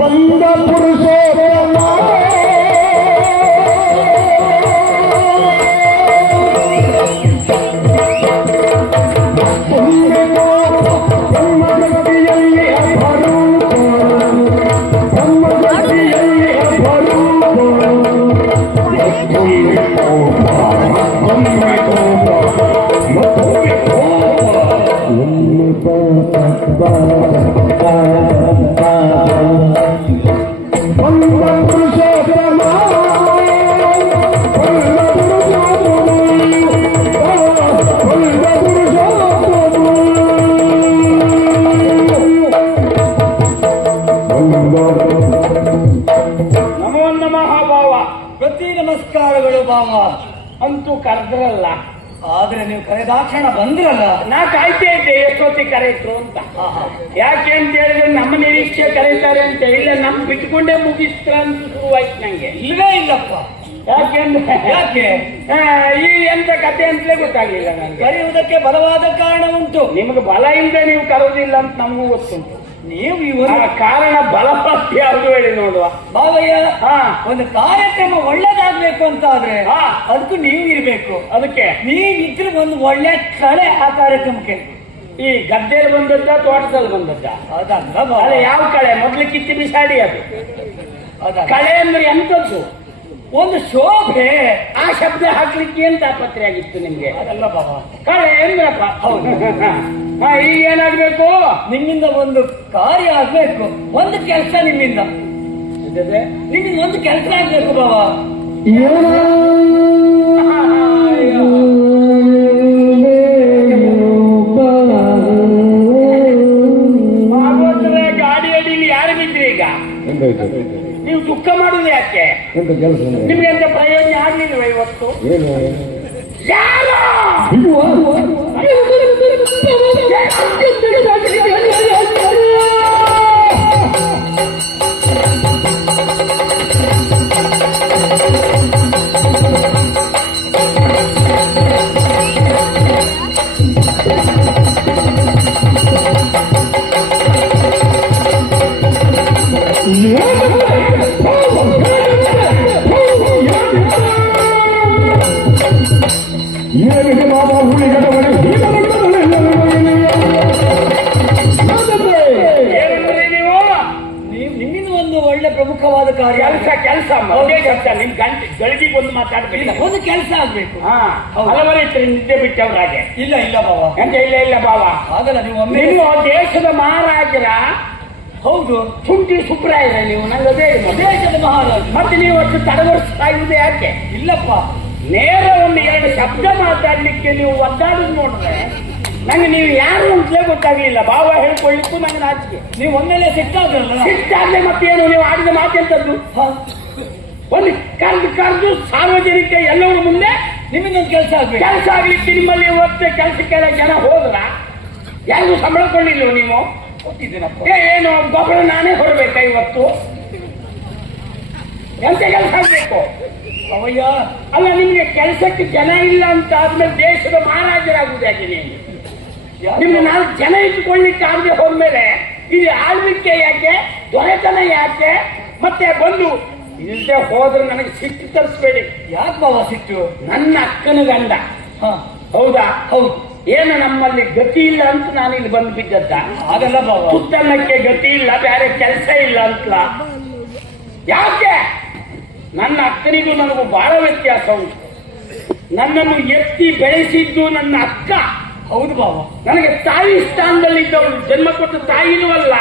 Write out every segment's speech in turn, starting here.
ಬಂದ ಪುರುಷೋತ್ತಮ ನಮಸ್ಕಾರಗಳು ಬಾವ. ಅಂತೂ ಕರೆದ್ರಲ್ಲ, ಆದ್ರೆ ನೀವು ಕರೆದಾಕ್ಷಣ ಬಂದ್ರಲ್ಲ. ನಾ ಕಾಯ್ತಾ ಇದ್ದೆ ಎಷ್ಟೊತ್ತಿ ಕರೆಯಿದ್ರು ಅಂತ. ಯಾಕೆ ಅಂತ ಹೇಳಿದ್ರೆ ನಮ್ಮ ನಿರೀಕ್ಷೆ ಕರೀತಾರೆ ಅಂತ ಇಲ್ಲ, ನಮ್ ಬಿಟ್ಕೊಂಡೇ ಮುಗಿಸ್ತಾರ ಅಂತ ಶುರುವಾಯ್ತು ನಂಗೆ. ಇಲ್ವೇ ಇಲ್ಲಪ್ಪ. ಯಾಕೆ ಈ ಎಂತ ಕತೆ ಅಂತಲೇ ಗೊತ್ತಾಗ್ಲಿಲ್ಲ ನಂಗೆ. ಕರೆಯುವುದಕ್ಕೆ ಬಲವಾದ ಕಾರಣ ಉಂಟು. ನಿಮ್ಗೆ ಬಲ ಇಲ್ಲದೆ ನೀವು ಕರೋದಿಲ್ಲ ಅಂತ ನಮಗೂ ಗೊತ್ತುಂಟು. ನೀವು ಇವರು ಕಾರಣ ಬಲಪತ್ತಿ ಯಾವುದು ಹೇಳಿ ನೋಡುವ ಬಾವಯ್ಯ. ಒಂದು ಕಾರ್ಯಕ್ರಮ ಒಳ್ಳೇದಾಗ್ಬೇಕು ಅಂತ ಆದ್ರೆ ಅದಕ್ಕೂ ನೀವು ಇರ್ಬೇಕು. ಅದಕ್ಕೆ ನೀವಿದ್ರೆ ಒಂದು ಒಳ್ಳೆ ಕಳೆ ಆ ಕಾರ್ಯಕ್ರಮಕ್ಕೆ. ಈ ಗದ್ದೆಯಲ್ಲಿ ಬಂದದ್ದ, ತೋಟದಲ್ಲಿ ಬಂದದ್ದ? ಅದಲ್ಲ, ಯಾವ ಕಳೆ? ಮೊದ್ಲು ಕಿತ್ತಿ ಬಿಸಾಡಿ ಅದು. ಕಳೆ ಅಂದ್ರೆ ಎಂತದ್ದು? ಒಂದು ಶೋಭೆ. ಆ ಶಬ್ದ ಹಾಕ್ಲಿಕ್ಕೆ ಏನ್ ತಾಪತ್ರೆ ಆಗಿತ್ತು ನಿಮ್ಗೆ? ಅದಲ್ಲ ಬಾಬಾ, ಕಳೆ ಅಂದ್ರಪ್ಪ. ಹೌದು. ಈಗ ಏನಾಗ್ಬೇಕು? ನಿಮ್ಮಿಂದ ಒಂದು ಕಾರ್ಯ ಆಗ್ಬೇಕು, ಒಂದು ಕೆಲಸ ನಿಮ್ಮಿಂದ. ನಿಮ್ಮಿಂದ ಒಂದು ಕೆಲಸ ಆಗ್ಬೇಕು ಬಾಬಾ. ಗಾಡಿಯಲ್ಲಿ ಯಾರು ಬಿದ್ರಿ ಈಗ? ನೀವು ದುಃಖ ಮಾಡುದು ಯಾಕೆ? ನಿಮ್ಗೆ ಅಂತ ಪ್ರಯೋಜನ ಆಗ್ಲಿಲ್ವ ಇವತ್ತು? ಯಾರು ನಿಮ್ಮಿಂದ ಒಂದು ಒಳ್ಳೆ ಪ್ರಮುಖವಾದ ಕಾರ್ಯ. ಕೆಲಸ ನಿಮ್ ಗಳಿಗೆಗೆ ಒಂದು ಮಾತಾಡ್ಬೇಕು. ಒಂದು ಕೆಲಸ ಆಗ್ಬೇಕು. ಹಲವರು ಇತ್ತು ನಿದ್ದೆ ಬಿಟ್ಟವ್ರ ಹಾಗೆ. ಇಲ್ಲ ಇಲ್ಲ ಬಾಬಾ, ಅಂತ ಇಲ್ಲ ಬಾಬಾ, ಆಗಲ್ಲ. ನೀವು ಒಮ್ಮೆ ದೇಶದ ಮಹಾರಾಜರ. ಹೌದು, ಶುಂಠಿ ಸುಬ್ರಾಯರ ನೀವು. ನಂಗೆ ದೇಶದ ಮಹಾರಾಜ. ಮತ್ತೆ ನೀವು ಅಷ್ಟು ತಡವರ್ಸ್ತಾ ಇರುವುದು ಯಾಕೆ? ಇಲ್ಲಪ್ಪ, ನೇರ ಒಂದು ಎರಡು ಶಬ್ದ ಮಾತಾಡ್ಲಿಕ್ಕೆ ನೀವು ಒದ್ದಾಡುದು ನೋಡ್ರೆ ನಂಗೆ ನೀವು ಯಾರು ಅಂತಲೇ ಗೊತ್ತಾಗ್ಲಿಲ್ಲ. ಭಾವ ಹೇಳ್ಕೊಳ್ಳಿಕ್ಕೂ ನಂಗೆ ನಾಚಿಕೆ. ನೀವು ಒಮ್ಮೆಲೆ ಸಿಟ್ಟಾದ್ರಲ್ಲ. ಸಿಟ್ಟಾದ್ರೆ ಮತ್ತೇನು? ನೀವು ಆಡಿದ ಮಾತೆಂತದ್ದು? ಒಂದು ಕರೆದು ಸಾರ್ವಜನಿಕ ಎಲ್ಲವರ ಮುಂದೆ ನಿಮ್ಮಿಂದ ಒಂದು ಕೆಲಸ ಆಗ್ಬೇಕು. ಕೆಲಸ ಆಗ್ಲಿಕ್ಕೆ ನಿಮ್ಮಲ್ಲಿ ಇವತ್ತು ಕೆಲಸಕ್ಕೆಲ್ಲ ಜನ ಹೋದ್ರ? ಯಾರಿಗೂ ಸಂಬಳ ಕೊಳ್ಳಿಲ್ಲ ನೀವು? ಕೊಟ್ಟಿದ್ದೀನಪ್ಪ. ಏನು ಗೊಬ್ಬರ ನಾನೇ ಹೊರಬೇಕಾ ಇವತ್ತು? ಎಂತ ಕೆಲಸ ಆಗ್ಬೇಕು ಅವಯ್ಯ? ಅಲ್ಲ, ನಿಮ್ಗೆ ಕೆಲಸಕ್ಕೆ ಜನ ಇಲ್ಲ ಅಂತ ಆದ್ಮೇಲೆ ದೇಶದ ಮಹಾರಾಜರಾಗುವುದು ಯಾಕೆ? ನೀವು ನಿಮ್ಗೆ 4 ಜನ ಇಟ್ಟುಕೊಳ್ಳಿಕ್ಕೆ ಆಗದೆ ಹೋದ್ಮೇಲೆ ಇದು ಆಳ್ವಿಕೆ ಯಾಕೆ? ದೊರೆತನ ಯಾಕೆ? ಮತ್ತೆ ಬಂದು ಇಲ್ಲದೆ ಹೋದ್ರೆ ನನಗೆ ಸಿಟ್ಟು ತರಿಸ್ಬೇಡಿ. ಯಾಕೆ ಬಾಬಾ ಸಿಟ್ಟು? ನನ್ನ ಅಕ್ಕನ ಗಂಡ. ಹೌದಾ? ಹೌದು. ಏನು ನಮ್ಮಲ್ಲಿ ಗತಿ ಇಲ್ಲ ಅಂತ ನಾನು ಇಲ್ಲಿ ಬಂದು ಬಿದ್ದದ್ದ? ಅದಲ್ಲ ಬಾಬಾ, ಸುತ್ತನ್ನಕ್ಕೆ ಗತಿ ಇಲ್ಲ, ಬೇರೆ ಕೆಲಸ ಇಲ್ಲ ಅಂತಲ್ಲ. ಯಾಕೆ? ನನ್ನ ಅಕ್ಕನಿಗೂ ನನಗೂ ಬಹಳ ವ್ಯತ್ಯಾಸ ಉಂಟು. ನನ್ನನ್ನು ಎತ್ತಿ ಬೆಳೆಸಿದ್ದು ನನ್ನ ಅಕ್ಕ. ಹೌದು ಬಾಬಾ, ನನಗೆ ತಾಯಿ ಸ್ಥಾನದಲ್ಲಿ ಇದ್ದವಳು. ಜನ್ಮ ಕೊಟ್ಟ ತಾಯಿನೂ ಅಲ್ಲ,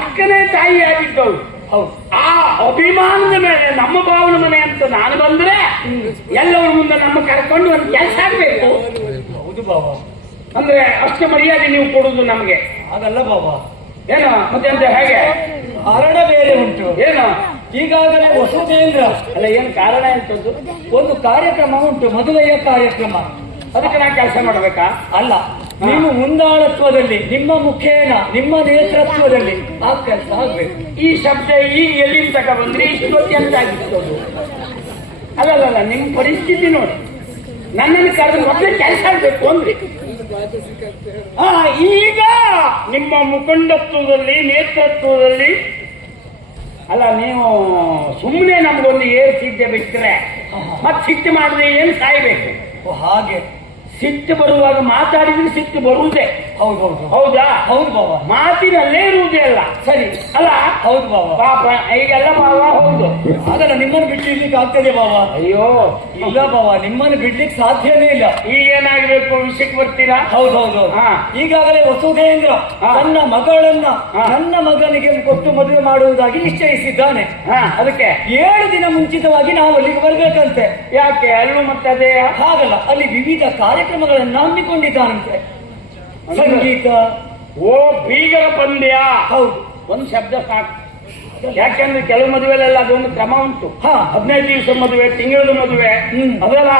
ಅಕ್ಕನೇ ತಾಯಿ ಆಗಿದ್ದವಳು. ಹೌದು. ಆ ಅಭಿಮಾನದ ಮೇಲೆ ನಮ್ಮ ಭಾವನ ಮನೆ ಅಂತ ನಾನು ಬಂದ್ರೆ ಎಲ್ಲವರ ಮುಂದೆ ನಮ್ಮ ಕರ್ಕೊಂಡು ಒಂದು ಕೆಲಸ ಆಗ್ಬೇಕು. ಹೌದು ಬಾಬಾ, ಅಂದ್ರೆ ಅಷ್ಟು ಮರ್ಯಾದೆ ನೀವು ಕೊಡುದು ನಮ್ಗೆ? ಅದಲ್ಲ ಬಾಬಾ. ಏನು ಮತ್ತೆ ಅಂತ? ಹೇಗೆ? ಕಾರಣ ಬೇರೆ ಉಂಟು. ಏನು? ಈಗಾಗಲೇ ವಸುದೇಂದ್ರ ಅಲ್ಲ, ಏನು ಕಾರಣ ಎಂತದ್ದು? ಒಂದು ಕಾರ್ಯಕ್ರಮ ಉಂಟು, ಮದುವೆಯ ಕಾರ್ಯಕ್ರಮ. ಅದಕ್ಕೆ ನಾ ಕೆಲಸ ಮಾಡ್ಬೇಕಾ? ಅಲ್ಲ, ನೀವು ಮುಂದಾಳತ್ವದಲ್ಲಿ, ನಿಮ್ಮ ಮುಖೇನ, ನಿಮ್ಮ ನೇತೃತ್ವದಲ್ಲಿ ಆ ಕೆಲಸ ಆಗ್ಬೇಕು. ಈ ಶಬ್ದ ಈಗ ಎಲ್ಲಿಂದ ತಕ ಬಂದ್ರಿ? ಇಷ್ಟೊತ್ತಿ ಅಂತ ಆಗಿತ್ತು ಅದು. ಅಲ್ಲಲ್ಲ, ನಿಮ್ ಪರಿಸ್ಥಿತಿ ನೋಡಿ. ನನ್ನನ್ನು ಕರೆದು ಮೊದಲೇ ಕೆಲಸ ಆಗ್ಬೇಕು ಅಂದ್ರಿ. ಈಗ ನಿಮ್ಮ ಮುಖಂಡತ್ವದಲ್ಲಿ ನೇತೃತ್ವದಲ್ಲಿ ಅಲ್ಲ ನೀವು ಸುಮ್ಮನೆ ನಮ್ಗೊಂದು ಏರ್ಸಿದ್ದೆ ಬಿಟ್ಟರೆ ಮತ್ತೆ ಸಿಟ್ಟು ಮಾಡಿದ್ರೆ ಏನು ಸಾಯ್ಬೇಕು? ಓ ಹಾಗೆ. ಸಿಟ್ಟು ಬರುವಾಗ ಮಾತಾಡಿದ್ರೆ ಸಿಟ್ಟು ಬರುವುದೇ. ಹೌದೌದು. ಹೌದಾ? ಹೌದು ಬಾಬಾ. ಮಾತಿನಲ್ಲೇ ಇರುವುದೇ ಅಲ್ಲ. ಸರಿ ಅಲ್ಲ? ಹೌದು ಬಾಬಾ. ಪಾಪ ಈಗೆಲ್ಲ ಬಾವ ಹೌದು. ಅದಲ್ಲ ನಿಮ್ಮನ್ನು ಬಿಡ್ಲಿಕ್ಕೆ ಆಗ್ತದೆ ಬಾಬಾ? ಅಯ್ಯೋ ಇಲ್ಲ ಬಾಬಾ, ನಿಮ್ಮನ್ನು ಬಿಡ್ಲಿಕ್ಕೆ ಸಾಧ್ಯನೇ ಇಲ್ಲ. ಈಗೇನಾಗಬೇಕು? ವಿಷಯಕ್ಕೆ ಬರ್ತೀರಾ? ಹೌದೌದು. ಹಾ. ಈಗಾಗಲೇ ವಸುಧೇಂದ್ರ ಹಾ. ತನ್ನ ಮಗಳನ್ನ ಹಾ. ನನ್ನ ಮಗನಿಗೆ ಕೊಟ್ಟು ಮದುವೆ ಮಾಡುವುದಾಗಿ ನಿಶ್ಚಯಿಸಿದ್ದಾನೆ. ಅದಕ್ಕೆ 7 ದಿನ ಮುಂಚಿತವಾಗಿ ನಾವು ಅಲ್ಲಿಗೆ ಬರ್ಬೇಕಂತೆ. ಯಾಕೆ? ಅಲ್ಲೂ ಮತ್ತೆ ಅದೇ ಹಾಗಲ್ಲ, ಅಲ್ಲಿ ವಿವಿಧ ಕಾರ್ಯಕ್ರಮಗಳನ್ನು ಹಮ್ಮಿಕೊಂಡಿದ್ದಾನಂತೆ. ಸಂಗೀತ. ಓ ಬೀಗರ ಪಂದ್ಯ. ಹೌದು. ಒಂದು ಶಬ್ದ ಸಾಕು. ಯಾಕೆಂದ್ರೆ ಕೆಲವು ಮದುವೆಲೆಲ್ಲ ಅದೊಂದು ಕ್ರಮ ಉಂಟು. 15 ದಿವಸ ಮದುವೆ, ತಿಂಗಳದ ಮದುವೆ. ಅದೆಲ್ಲ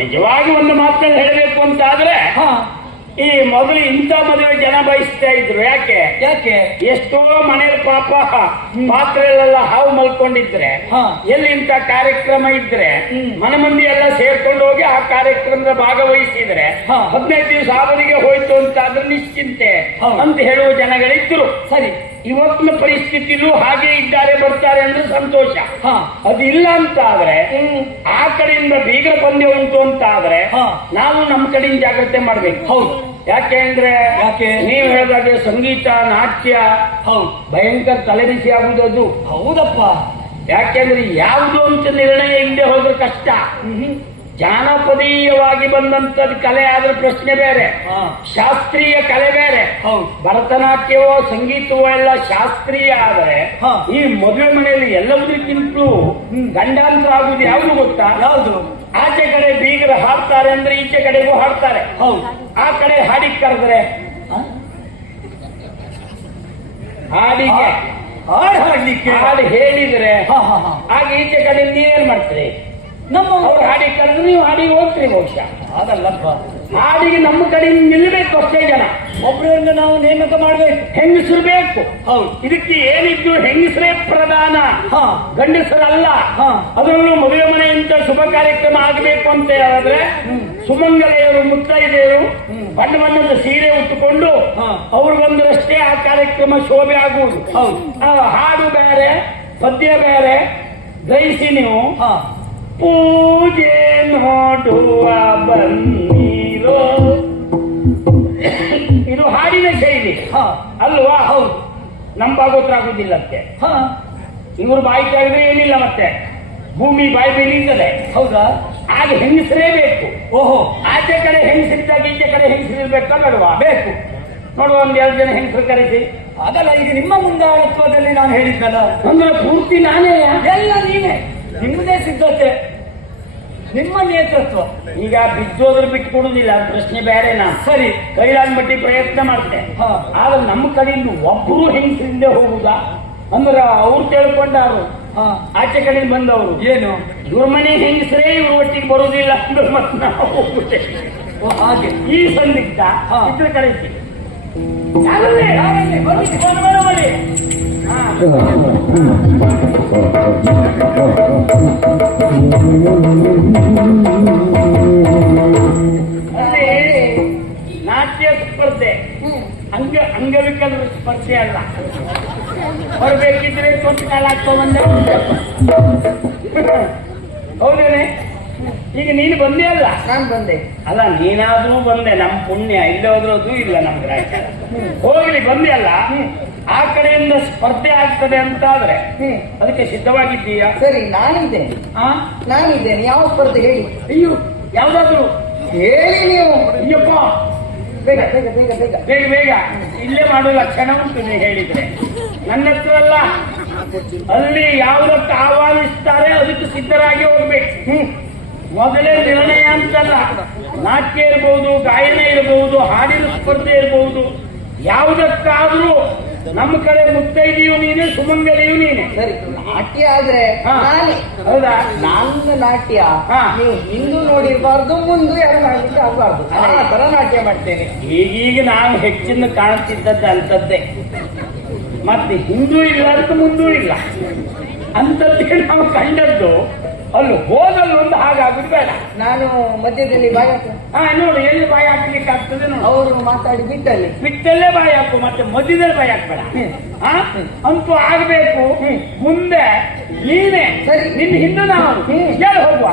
ನಿಜವಾಗಿ ಒಂದು ಮಾತನ್ನು ಹೇಳಬೇಕು ಅಂತ ಆದ್ರೆ ಹಾ, ಈ ಮೊದಲು ಇಂಥ ಮದುವೆ ಜನ ಬಯಸ್ತಾ ಇದ್ರು. ಯಾಕೆ? ಎಷ್ಟೋ ಮನೆಯಲ್ಲಿ ಪಾಪ ಪಾತ್ರೆಯಲ್ಲೆಲ್ಲ ಹಾವು ಮಲ್ಕೊಂಡಿದ್ರೆ, ಎಲ್ಲಿ ಇಂಥ ಕಾರ್ಯಕ್ರಮ ಇದ್ರೆ ಮನೆ ಮಂದಿ ಎಲ್ಲ ಸೇರ್ಕೊಂಡು ಹೋಗಿ ಆ ಕಾರ್ಯಕ್ರಮದ ಭಾಗವಹಿಸಿದ್ರೆ 15 ದಿವಸ ಅವಧಿಗೆ ಹೋಯ್ತು ಅಂತ ಆದ್ರೆ ನಿಶ್ಚಿಂತೆ ಅಂತ ಹೇಳುವ ಜನಗಳಿದ್ರು. ಸರಿ, ಇವತ್ತಿನ ಪರಿಸ್ಥಿತಿಲೂ ಹಾಗೆ ಇದ್ದಾರೆ, ಬರ್ತಾರೆ ಅಂದ್ರೆ ಸಂತೋಷ. ಅದು ಇಲ್ಲ ಅಂತ ಆದ್ರೆ, ಆ ಕಡೆಯಿಂದ ಬೀಗರ ಪಂದ್ಯ ಉಂಟು ಅಂತ ಆದ್ರೆ ನಾವು ನಮ್ಮ ಕಡೆಯಿಂದ ಜಾಗ್ರತೆ ಮಾಡ್ಬೇಕು. ಹೌದು. ಯಾಕೆ ಅಂದ್ರೆ ನೀವು ಹೇಳಿದಾಗೆ ಸಂಗೀತ ನಾಟ್ಯ ಭಯಂಕರ ತಲೆಬಿಸಿ ಆಗುವುದು. ಹೌದಪ್ಪ. ಯಾಕೆಂದ್ರೆ ಯಾವುದು ಅಂತ ನಿರ್ಣಯ ಇಲ್ಲದೆ ಹೋದ್ರೆ ಕಷ್ಟ. ಜಾನಪದೀಯವಾಗಿ ಬಂದಂತದ್ ಕಲೆ ಆದ್ರೆ ಪ್ರಶ್ನೆ ಬೇರೆ, ಶಾಸ್ತ್ರೀಯ ಕಲೆ ಬೇರೆ. ಭರತನಾಟ್ಯವೋ ಸಂಗೀತವೋ ಎಲ್ಲ ಶಾಸ್ತ್ರೀಯ ಆದ್ರೆ ಈ ಮದುವೆ ಮನೆಯಲ್ಲಿ ಎಲ್ಲವುದಕ್ಕಿಂತಲೂ ಗಂಡಾಂತರ ಆಗುದು ಯಾವುದು ಗೊತ್ತಾ? ಯಾವುದು? ಆಚೆ ಕಡೆ ಬೀಗರು ಹಾಡ್ತಾರೆ ಅಂದ್ರೆ ಈಚೆ ಕಡೆಗೂ ಹಾಡ್ತಾರೆ. ಆ ಕಡೆ ಹಾಡಿಗೆ ಕರೆದ್ರೆ ಹಾಡಿಗೆ ಹಾಡ್ಲಿಕ್ಕೆ ಹಾಡು ಹೇಳಿದ್ರೆ ಆಗ ಈಚೆ ಕಡೆ ನೀವೇನ್ ಮಾಡ್ತೀರಿ? ನಮ್ಮ ಅವ್ರು ಹಾಡಿಗೆ ಕರೆದ್ರೆ ನೀವು ಹಾಡಿಗೆ ಹೋಗ್ತೀರಿ. ಬಹುಶಃ ಅದಲ್ಲಪ್ಪ, ಹಾಡಿಗೆ ನಮ್ಮ ಕಡೆಯಿಂದ ನಿಲ್ಲಬೇಕು ಅಷ್ಟೇ ಜನ. ಒಬ್ಬರನ್ನು ನಾವು ನೇಮಕ ಮಾಡ್ಬೇಕು, ಹೆಂಗಸರು ಬೇಕು. ಹೌದು. ಇದಕ್ಕೆ ಏನಿದ್ದು ಹೆಂಗಸರೇ ಪ್ರಧಾನ, ಗಂಡಸರಲ್ಲ. ಅದರಲ್ಲೂ ಮದುವೆ ಮನೆಯಿಂದ ಶುಭ ಕಾರ್ಯಕ್ರಮ ಆಗಬೇಕು ಅಂತ ಹೇಳಿದ್ರೆ ಸುಮಂಗಲೆಯರು ಮುತ್ತೈದೆಯರು ಬಣ್ಣ ಬಣ್ಣದ ಸೀರೆ ಉಟ್ಟುಕೊಂಡು ಅವ್ರು ಬಂದರಷ್ಟೇ ಆ ಕಾರ್ಯಕ್ರಮ ಶೋಭೆ ಆಗುವುದು. ಹಾಡು ಬೇರೆ, ಪದ್ಯ ಬೇರೆ ಗ್ರಹಿಸಿ ನೀವು. ಪೂಜೆ ನೋಡುವ ಬನ್ನೀರೋ, ಇದು ಹಾಡಿನ ಶೈಲಿ ಅಲ್ವಾ? ಹೌದು. ನಮ್ಮ ಭಾಗೋತ್ರ ಆಗುದಿಲ್ಲಂತೆ. ಇವರು ಬಾಯಿ ತೆಗೆದ್ರೆ ಏನಿಲ್ಲ, ಮತ್ತೆ ಭೂಮಿ ಬಾಯಿ ಬೆಳೀತದೆ. ಹೌದಾ? ಆಗ ಹೆಂಗಸರೇ ಬೇಕು. ಓಹೋ, ಆಚೆ ಕಡೆ ಹೆಂಗಸರಿದ್ದಾಗ ಈಚೆ ಕಡೆ ಹೆಂಗಸರಿರ್ಬೇಕಾ ಬೇಡವಾ? ಬೇಕು. ನೋಡುವ, 1-2 ಜನ ಹೆಂಗಸರು ಕರೆಸಿ. ಅದಲ್ಲ, ಈಗ ನಿಮ್ಮ ಮುಂದಾಳತ್ವದಲ್ಲಿ ನಾನು ಹೇಳಿದ್ದಲ್ಲ, ಅಂದ್ರೆ ಪೂರ್ತಿ ನಾನೇ. ಎಲ್ಲ ನೀವೇ, ನಿಮ್ಮದೇ ಸಿದ್ಧತೆ, ನಿಮ್ಮ ನೇತೃತ್ವ. ಈಗ ಬಿದ್ದೋದ್ರ ಬಿಟ್ಟು ಕೊಡುದಿಲ್ಲ, ಪ್ರಶ್ನೆ ಬೇರೆನಾ? ಸರಿ, ಕೈಲಾದ ಮಟ್ಟಿ ಪ್ರಯತ್ನ ಮಾಡ್ತೆ. ಆದ್ರೆ ನಮ್ಮ ಕಡೆಯಿಂದ ಒಬ್ಬರು ಹೆಂಗಸರಿಂದ ಹೋಗುದಾ ಅಂದ್ರೆ ಅವ್ರು ತಿಳ್ಕೊಂಡಾರು. ಆಚೆ ಕಡೆಯಿಂದ ಬಂದವರು ಏನು ಇವ್ರ ಮನೆ ಹೆಂಗಸರೇ ಇವ್ರ ಒಟ್ಟಿಗೆ ಬರುವುದಿಲ್ಲ ಅಂದ್ರೆ ಮತ್ತೆ ನಾವು ಹೋಗ್ಬಿಟ್ಟೆ. ಹಾಗೆ ಈ ಸಂದಿಗ್ಧ ಇದ್ರ ಕರೆಸಿ ಮಾಡಿ. ನಾಟ್ಯ ಸ್ಪರ್ಧೆ ಅಂಗವಿಕಲರ ಸ್ಪರ್ಧೆ ಅಲ್ಲ. ಬರ್ಬೇಕಿದ್ರೆ ತೊಟ್ಟು ಕಾಲ ಹಾಕೊಂಡ್ಬಂದೆ. ಹೌದೇನೆ? ಈಗ ನೀನು ಬಂದೇ ಅಲ್ಲ? ನಾನು ಬಂದೆ ಅಲ್ಲ, ನೀನಾದ್ರೂ ಬಂದೆ, ನಮ್ ಪುಣ್ಯ. ಇಲ್ಲೇ ಹೋದ್ರೂ ಅದು ಇಲ್ಲ ನಮ್ ಗ್ರಾಹಕ. ಹೋಗ್ಲಿ, ಬಂದೆ ಅಲ್ಲ. ಆ ಕಡೆಯಿಂದ ಸ್ಪರ್ಧೆ ಆಗ್ತದೆ ಅಂತ ಆದ್ರೆ ಅದಕ್ಕೆ ಸಿದ್ಧವಾಗಿದ್ದೀಯಾ? ಸರಿ, ನಾನಿದ್ದೇನೆ. ನಾನಿದ್ದೇನೆ. ಯಾವ ಸ್ಪರ್ಧೆ ಹೇಳಿ? ಅಯ್ಯೋ, ಯಾವ್ದಾದ್ರು ಹೇಳಿ ನೀವು. ಅಯ್ಯಪ್ಪ, ಬೇಗ ಬೇಗ ಬೇಗ ಬೇಗ ಬೇಗ ಬೇಗ. ಇಲ್ಲೇ ಮಾಡುವ ಲಕ್ಷಣ ಉಂಟು ನೀವು ಹೇಳಿದ್ರೆ. ನನ್ನ ಹತ್ರ ಅಲ್ಲ, ಅಲ್ಲಿ ಯಾವುದಕ್ಕೆ ಆಹ್ವಾನಿಸ್ತಾರೆ ಅದಕ್ಕೆ ಸಿದ್ಧರಾಗಿ ಹೋಗ್ಬೇಕು. ಮೊದಲೇ ನಿರ್ಣಯ ಅಂತಲ್ಲ, ನಾಟ್ಯ ಇರಬಹುದು, ಗಾಯನ ಇರಬಹುದು, ಹಾಡಿನ ಸ್ಪರ್ಧೆ ಇರಬಹುದು, ಯಾವುದಕ್ಕಾದ್ರೂ ನಮ್ಮ ಕಡೆ ಮುತ್ತೈದೆಯೂ ನೀನೆ, ಸುಮಂಗಲಿಯೂ ನೀನೆ. ಸರಿ, ನಾಟ್ಯ ಆದ್ರೆ ನಾನೇ. ಹೌದಾ? ನನ್ನ ನಾಟ್ಯ ನೀವು ಹಿಂದೂ ನೋಡಿರ್ಬಾರ್ದು, ಮುಂದೆ ಯಾರು ಮಾಡ್ಲಿಕ್ಕೆ ಆಗ್ಬಾರ್ದು. ಆ ತರ ನಾಟ್ಯ ಮಾಡ್ತೇನೆ. ಈಗೀಗ ನಾನು ಹೆಚ್ಚಿನ ಕಾಣುತ್ತಿದ್ದದ್ದು ಅಂತದ್ದೇ. ಮತ್ತೆ ಹಿಂದೂ ಇಲ್ಲ ಅಂತ ಮುಂದೂ ಇಲ್ಲ ಅಂತದ್ದೇ ನಾವು ಕಂಡದ್ದು. ಅಲ್ಲಿ ಹೋದಲ್ಲಿ ಒಂದು ಹಾಗಾಗುದು ಬೇಡ. ನಾನು ಮಧ್ಯದಲ್ಲಿ ಬಾಯಿ ಹಾಕ ಹಾ ನೋಡು ಎಲ್ಲಿ ಬಾಯಿ ಹಾಕ್ಲಿಕ್ಕೆ ಆಗ್ತದೆ ನೋಡು. ಅವರು ಮಾತಾಡಿ ಬಿಟ್ಟಲ್ಲಿ ಬಿಟ್ಟಲ್ಲೇ ಬಾಯಿ ಹಾಕು, ಮತ್ತೆ ಮಧ್ಯದಲ್ಲಿ ಬಾಯಿ ಹಾಕ್ಬೇಡ. ಅಂತೂ ಆಗ್ಬೇಕು. ಮುಂದೆ ನೀನೆ ಸರಿ. ನಿನ್ನ ಹಿಂದೆ ನಾವು ಹ್ಮ್. ಹೇಳಿ ಹೋಗುವ.